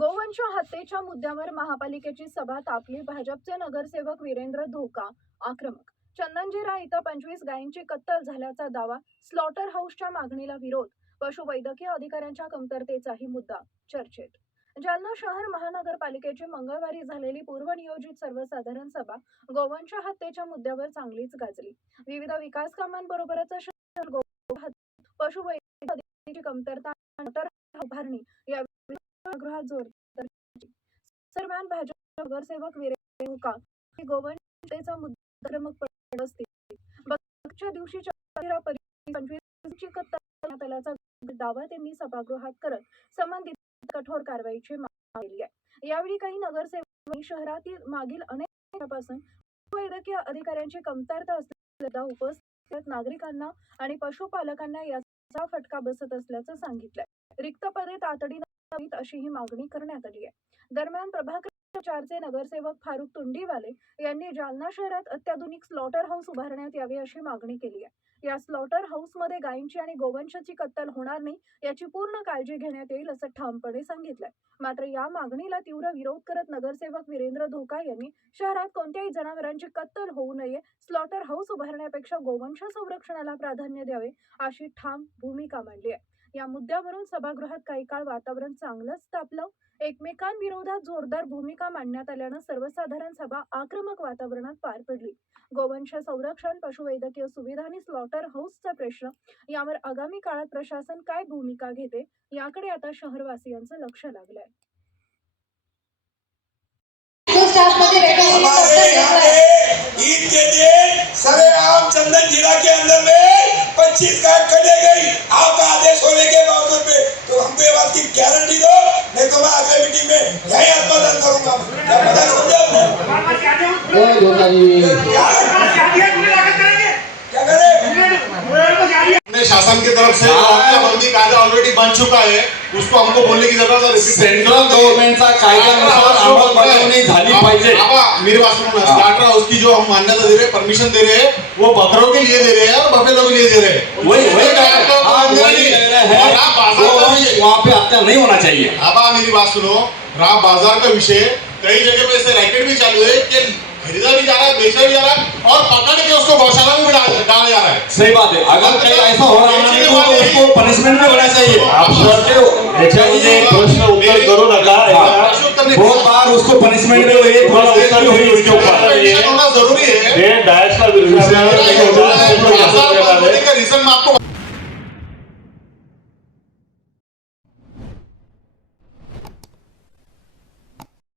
गोवंश हत्येच्या मुद्द्यावर महापालिकेची सभा तापली. भाजपचे नगरसेवक वीरेंद्र धोका आक्रमक. चंदनजीरा इथं 25 गायींची कत्तल झाल्याचा दावा. स्लॉटर हाऊसच्या मागणीला विरोध. पशुवैद्यकीय अधिकाऱ्यांच्या कमतरतेचाही मुद्दा चर्चेत. जालना शहर महानगरपालिकेची मंगळवारी झालेली पूर्वनियोजित सर्वसाधारण सभा गोवंश हत्येच्या मुद्द्यावर चांगलीच गाजली. विविध विकास कामांबरोबरच पशुवैद्यकीय कमतरता उभारणी या गृहात जोर दरम्यान भाजप नगरसेवक वीरेंद्र धोका गोवंशचा मुद्दा आक्रमक पडत असतील. बघच्या दिवशी 25 कत्तलचा दावा त्यांनी सभागृहात करत संबंधित कठोर कारवाईची मागणी केली आहे. यावेळी काही नगरसेवकांनी शहरातील मागील अनेक वर्षांपासून वैद्यकीय अधिकाऱ्यांची कमतरता असलेल्या उपस्थित नागरिकांना आणि पशुपालकांना याचा फटका बसत असल्याचं सांगितलंय. रिक्त पदे तातडीने अशी ही मागणी करण्यात आली आहे. दरम्यान प्रभाग 4चे नगरसेवक फारुख तुंडीवाले यांनी जालना शहरात अत्याधुनिक स्लॉटर हाऊस उभारण्यात यावे अशी मागणी केली आहे. या स्लॉटर हाऊसमध्ये गायींची आणि गोवंशाची कत्तल होणार नाही याची पूर्ण काळजी घेण्यात येईल असं ठामपणे सांगितलंय. मात्र या मागणीला तीव्र विरोध करत नगरसेवक वीरेंद्र धोका यांनी शहरात कोणत्याही जनावरांची कत्तल होऊ नये, स्लॉटर हाऊस उभारण्यापेक्षा गोवंश संरक्षणाला प्राधान्य द्यावे अशी ठाम भूमिका मांडली आहे. या मुद्द्यावरून सभागृहात काही काळ वातावरण चांगलंच तापलं. एकमेकांविरोधात जोरदार भूमिका मांडण्यात आल्यानं सर्वसाधारण सभा आक्रमक वातावरणात पार पडली. गोवंश संरक्षण, पशुवैद्यकीय सुविधा आणि स्लॉटर हाऊसचा प्रश्न यावर आगामी काळात प्रशासन काय भूमिका घेते याकडे आता शहरवासियांचं लक्ष लागलंय. ईद के दिन सरेआम चंदनजीरा के अंदर में 25 गाय कटे गई। आपका आदेश होने के बावजूद में तो हमको ये बात की गारंटी दो, नहीं तो मैं अगले मीटिंग में यही आत्मदान करूंगा। क्या पता समझे आपने? क्या करें? शासन की तरफ से बंदी कायदा ऑलरेडी बन चुका है, उसको हमको बोलने की जरूरत है। सेंट्रल गवर्नमेंटचा कायद्यानुसार अंमलबजावणी झाली पाहिजे। मेरी बात सुनो, स्टार्टर हाउस की जो हम मान्यता दे रहे हैं, परमिशन दे रहे हैं, वो बकरों के लिए दे रहे हैं और बफेलो के लिए दे रहे हैं। वही वहाँ पे हत्या नहीं होना चाहिए। अब मेरी बात सुनो, राम बाजार का विषय कई जगह पे ऐसे रैकेट भी चालू है कि खरीदा भी जा रहा है, बेचा भी जा रहा है और पकड़ के उसको गौशाला में भी डाला जा रहा है। सही बात है। अगर कहीं ऐसा हो रहा है तो उसको पनिशमेंट भी होना चाहिए। आप प्रश्न उत्तर करू नका, बहुत बार उसको पनिशमेंट भी हुई, थोड़ा उत्तर भी हुई उसके ऊपर। होना जरूरी है। डायरेक्ट का रीजन आपको